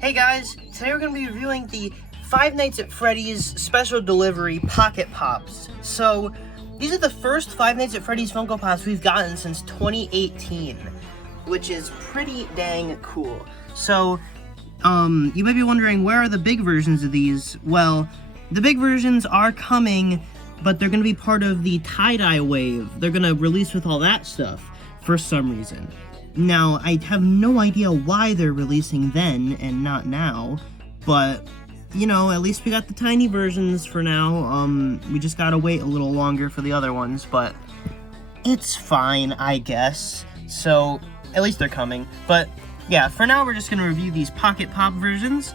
Hey guys, today we're going to be reviewing the Five Nights at Freddy's Special Delivery Pocket Pops. So, these are the first Five Nights at Freddy's Funko Pops we've gotten since 2018, which is pretty dang cool. So, you might be wondering, where are the big versions of these? Well, the big versions are coming, but they're going to be part of the tie-dye wave. They're going to release with all that stuff for some reason. Now, I have no idea why they're releasing then and not now, but, you know, at least we got the tiny versions for now. We just gotta wait a little longer for the other ones, but it's fine, I guess. So, at least they're coming. But, yeah, for now we're just gonna review these Pocket Pop versions,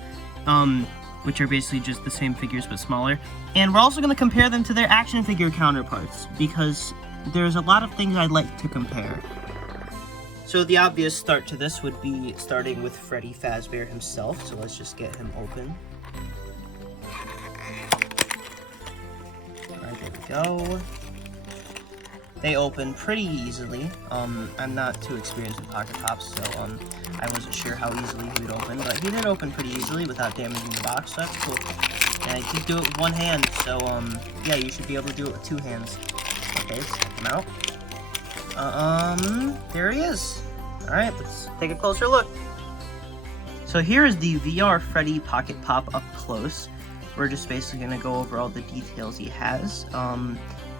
which are basically just the same figures but smaller. And we're also gonna compare them to their action figure counterparts, because there's a lot of things I'd like to compare. So the obvious start to this would be starting with Freddy Fazbear himself, so let's just get him open. Alright, there we go. They open pretty easily. I'm not too experienced with Pocket Pops, so I wasn't sure how easily he would open, but he did open pretty easily without damaging the box, so that's cool. And I did do it with one hand, so yeah, you should be able to do it with two hands. Okay, let's check him out. There he is. Alright, let's take a closer look. So here is the VR Freddy Pocket Pop up close. We're just basically going to go over all the details he has.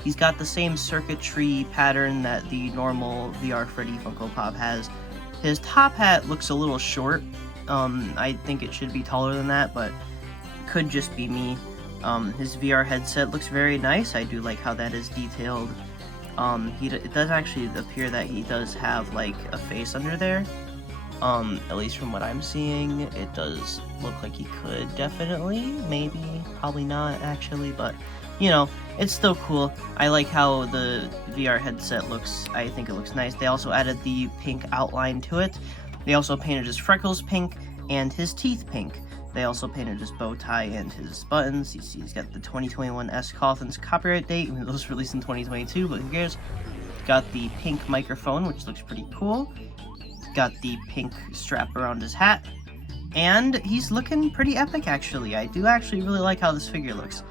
He's got the same circuitry pattern that the normal VR Freddy Funko Pop has. His top hat looks a little short. I think it should be taller than that, but could just be me. His VR headset looks very nice. I do like how that is detailed. It does actually appear that he does have, like, a face under there. At least from what I'm seeing, it does look like he could, definitely. Maybe, probably not, actually, but, you know, it's still cool. I like how the VR headset looks. I think it looks nice. They also added the pink outline to it. They also painted his freckles pink and his teeth pink. They also painted his bow tie and his buttons. You see he's got the 2021 S. Coffin's copyright date, even though it was released in 2022, but who cares? Got the pink microphone, which looks pretty cool. Got the pink strap around his hat. And he's looking pretty epic, actually. I do actually really like how this figure looks.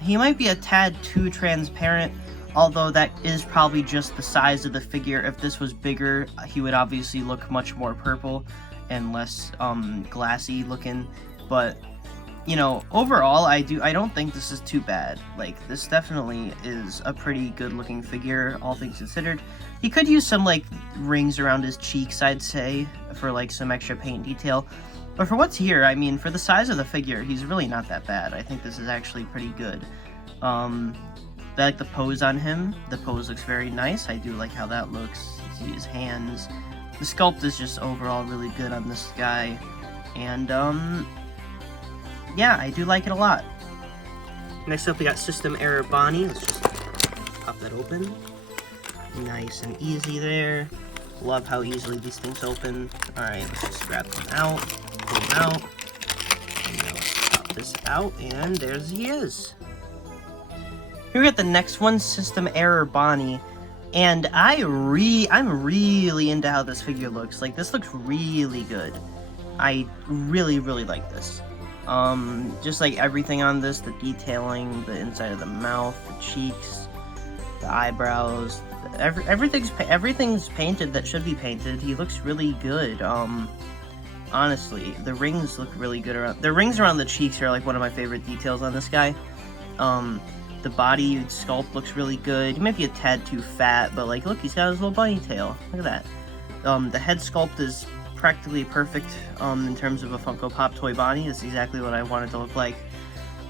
He might be a tad too transparent, although that is probably just the size of the figure. If this was bigger, he would obviously look much more purple and less glassy looking. But, you know, overall, I don't think this is too bad. Like, this definitely is a pretty good looking figure, all things considered. He could use some, like, rings around his cheeks, I'd say, for, like, some extra paint detail. But for what's here, I mean, for the size of the figure, he's really not that bad. I think this is actually pretty good. I like the pose on him. The pose looks very nice. I do like how that looks. You see his hands. The sculpt is just overall really good on this guy. And, yeah, I do like it a lot. Next up, we got System Error Bonnie. Let's just pop that open. Nice and easy there. Love how easily these things open. Alright, let's just grab them out, pull them out. And now let's pop this out, and there he is. Here we got the next one, System Error Bonnie. And I'm really into how this figure looks. Like, this looks really good. I really, really like this. Just like everything on this, the detailing, the inside of the mouth, the cheeks, the eyebrows, everything's painted that should be painted. He looks really good. Honestly, the rings look really good around. The rings around the cheeks are like one of my favorite details on this guy. The body sculpt looks really good. He might be a tad too fat, but like, look, he's got his little bunny tail. Look at that. The head sculpt is practically perfect in terms of a Funko Pop toy body. That's exactly what I want it to look like.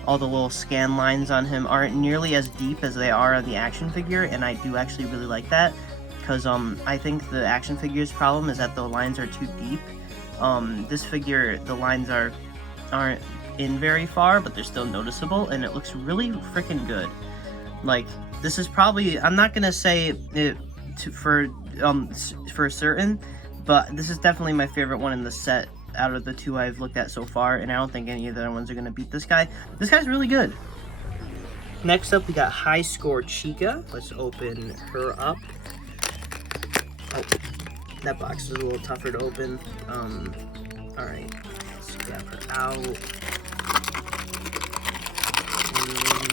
All the little scan lines on him aren't nearly as deep as they are on the action figure, and I do actually really like that, because I think the action figure's problem is that the lines are too deep. This figure, the lines aren't in very far, but they're still noticeable, and it looks really freaking good. Like, this is probably, I'm not gonna say it for certain, but this is definitely my favorite one in the set out of the two I've looked at so far, and I don't think any of the other ones are going to beat this guy. This guy's really good. Next up, we got High Score Chica. Let's open her up. Oh, that box is a little tougher to open. Alright, let's go grab her out.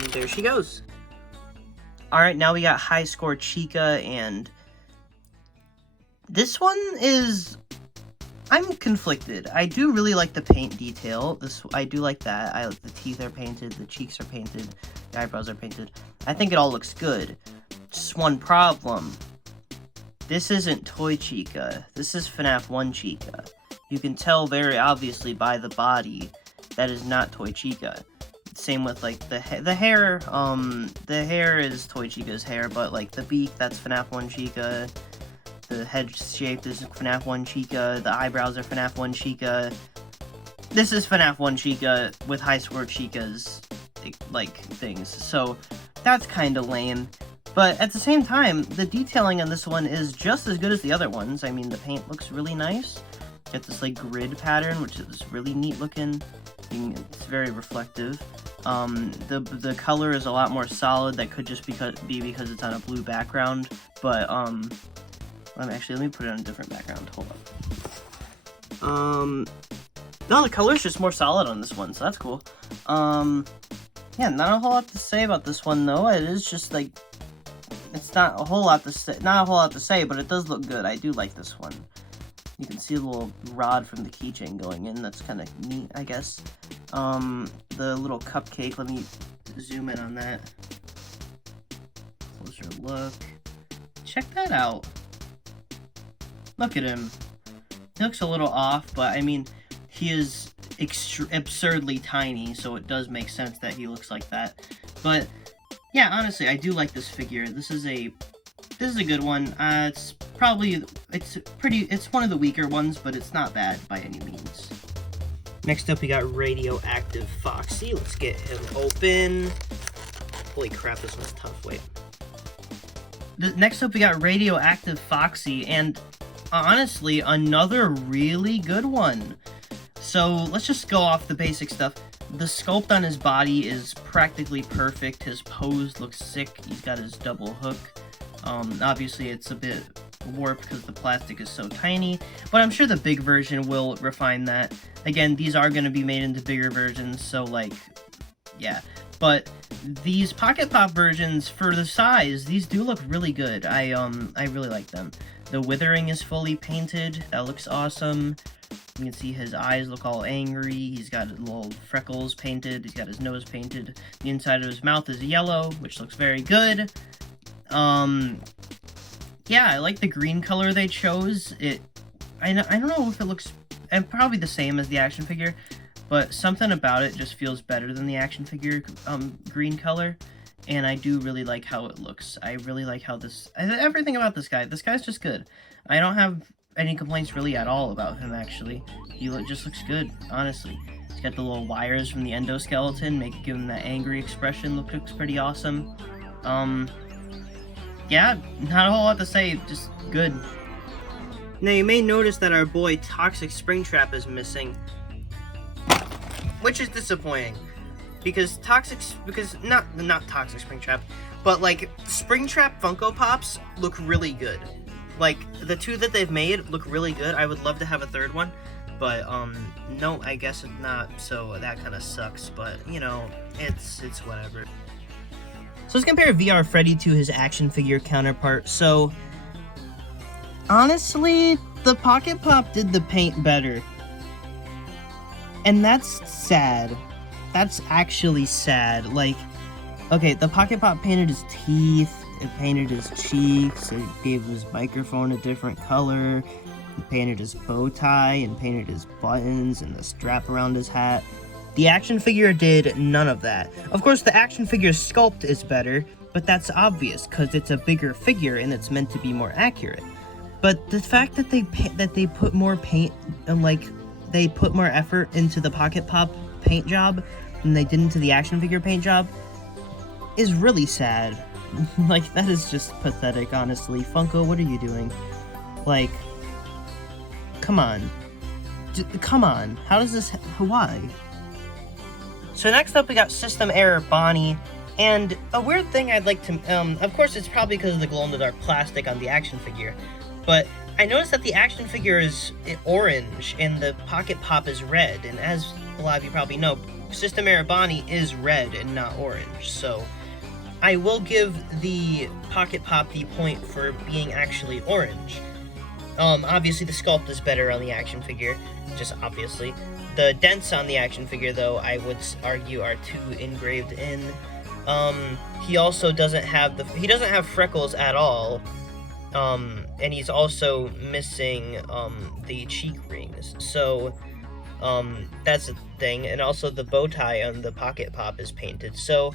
And there she goes. Alright, now we got High Score Chica, and this one is... I'm conflicted. I do really like the paint detail. I do like that. The teeth are painted, the cheeks are painted, the eyebrows are painted. I think it all looks good. Just one problem. This isn't Toy Chica. This is FNAF 1 Chica. You can tell very obviously by the body that is not Toy Chica. Same with like the hair. The hair is Toy Chica's hair, but like the beak, that's FNAF 1 Chica. The head shape is FNAF 1 Chica. The eyebrows are FNAF 1 Chica. This is FNAF 1 Chica with High Score Chica's, like, things. So, that's kind of lame. But at the same time, the detailing on this one is just as good as the other ones. I mean, the paint looks really nice. Got this, like, grid pattern, which is really neat looking. It's very reflective. The color is a lot more solid. That could just be because it's on a blue background. But, let me put it on a different background. Hold up. No, the color's just more solid on this one, so that's cool. Yeah, not a whole lot to say about this one, though. It is just, like, it's not a whole lot to say, but it does look good. I do like this one. You can see a little rod from the keychain going in. That's kind of neat, I guess. The little cupcake, let me zoom in on that. Closer look. Check that out. Look at him. He looks a little off, but I mean, he is absurdly tiny, so it does make sense that he looks like that. But yeah, honestly, I do like this figure. This is a good one. It's one of the weaker ones, but it's not bad by any means. Next up, we got Radioactive Foxy. Let's get him open. Holy crap, this one's tough. Wait. Next up, we got Radioactive Foxy, and honestly, another really good one. So, let's just go off the basic stuff. The sculpt on his body is practically perfect. His pose looks sick. He's got his double hook. Obviously, it's a bit warped because the plastic is so tiny, but I'm sure the big version will refine that. Again, these are going to be made into bigger versions, so, like, yeah. But these Pocket Pop versions, for the size, these do look really good. I really like them. The withering is fully painted. That looks awesome. You can see his eyes look all angry. He's got little freckles painted. He's got his nose painted. The inside of his mouth is yellow, which looks very good. Yeah, I like the green color they chose. I don't know if it looks probably the same as the action figure, but something about it just feels better than the action figure green color. And I do really like how it looks. I really like how everything about this guy. This guy's just good. I don't have any complaints really at all about him, actually. He just looks good, honestly. He's got the little wires from the endoskeleton, give him that angry expression. Looks pretty awesome. Yeah, not a whole lot to say, just good. Now, you may notice that our boy Toxic Springtrap is missing, which is disappointing. Because not Toxic Springtrap, but like Springtrap Funko Pops look really good. Like the two that they've made look really good. I would love to have a third one, but no, I guess not. So that kind of sucks. But you know, it's whatever. So let's compare VR Freddy to his action figure counterpart. So honestly, the Pocket Pop did the paint better, and that's sad. That's actually sad. Like, okay, the Pocket Pop painted his teeth, it painted his cheeks, it gave his microphone a different color, it painted his bow tie, and painted his buttons and the strap around his hat. The action figure did none of that. Of course, the action figure's sculpt is better, but that's obvious, because it's a bigger figure and it's meant to be more accurate. But the fact that they put more paint, and like, they put more effort into the Pocket Pop paint job than they did into the action figure paint job is really sad. Like, that is just pathetic, honestly. Funko, what are you doing? Like, come on. Come on. How does this... Why? So next up, we got System Error Bonnie. And a weird thing I'd like to... of course, it's probably because of the glow-in-the-dark plastic on the action figure. But I noticed that the action figure is orange and the Pocket Pop is red, and as a lot of you probably know, System Era Bonnie is red and not orange, so I will give the Pocket Pop the point for being actually orange. Obviously the sculpt is better on the action figure, just obviously. The dents on the action figure, though, I would argue are too engraved in. He also doesn't have freckles at all. And he's also missing, the cheek rings. So, that's a thing. And also the bow tie on the Pocket Pop is painted. So,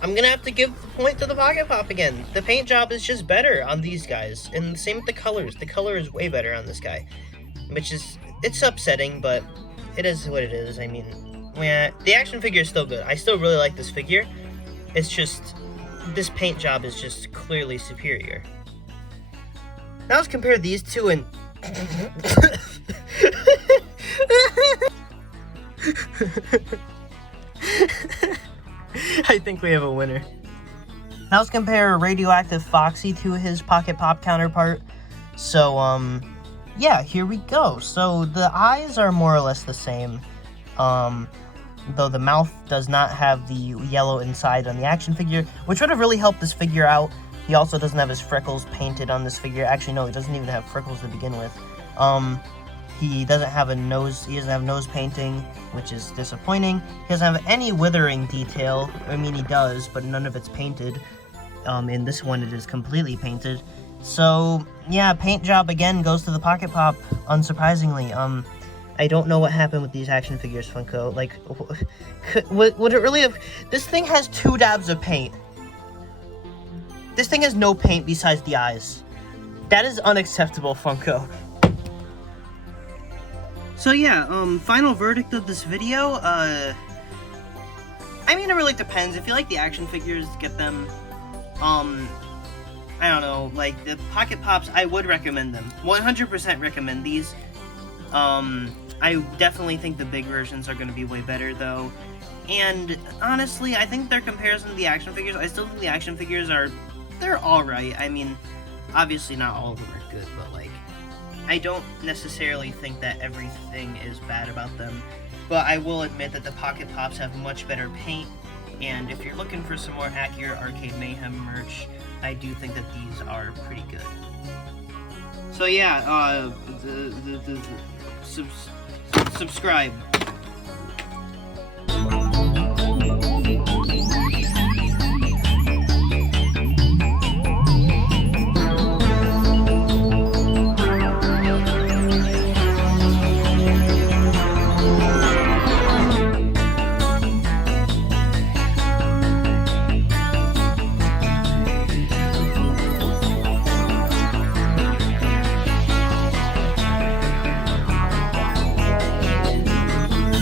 I'm gonna have to give the point to the Pocket Pop again. The paint job is just better on these guys. And the same with the colors. The color is way better on this guy. Which is, it's upsetting, but it is what it is. I mean, yeah, the action figure is still good. I still really like this figure. It's just, this paint job is just clearly superior. Now let's compare these two and... I think we have a winner. Now let's compare Radioactive Foxy to his Pocket Pop counterpart. So, yeah, here we go. So the eyes are more or less the same. Though the mouth does not have the yellow inside on the action figure, which would have really helped this figure out. He also doesn't have his freckles painted on this figure. Actually, no, he doesn't even have freckles to begin with. He doesn't have a nose. He doesn't have nose painting, which is disappointing. He doesn't have any withering detail. I mean, he does, but none of it's painted. In this one, it is completely painted. So, yeah, paint job again goes to the Pocket Pop, unsurprisingly. I don't know what happened with these action figures, Funko. Like, would it really have... This thing has 2 dabs of paint. This thing has no paint besides the eyes. That is unacceptable, Funko. So yeah, final verdict of this video, I mean, it really depends. If you like the action figures, get them. I don't know, like, the Pocket Pops, I would recommend them. 100% recommend these. I definitely think the big versions are going to be way better, though. And, honestly, I think their comparison to the action figures, I still think the action figures they're alright. I mean, obviously not all of them are good, but, like, I don't necessarily think that everything is bad about them. But I will admit that the Pocket Pops have much better paint, and if you're looking for some more accurate Arcade Mayhem merch, I do think that these are pretty good. So yeah, subscribe.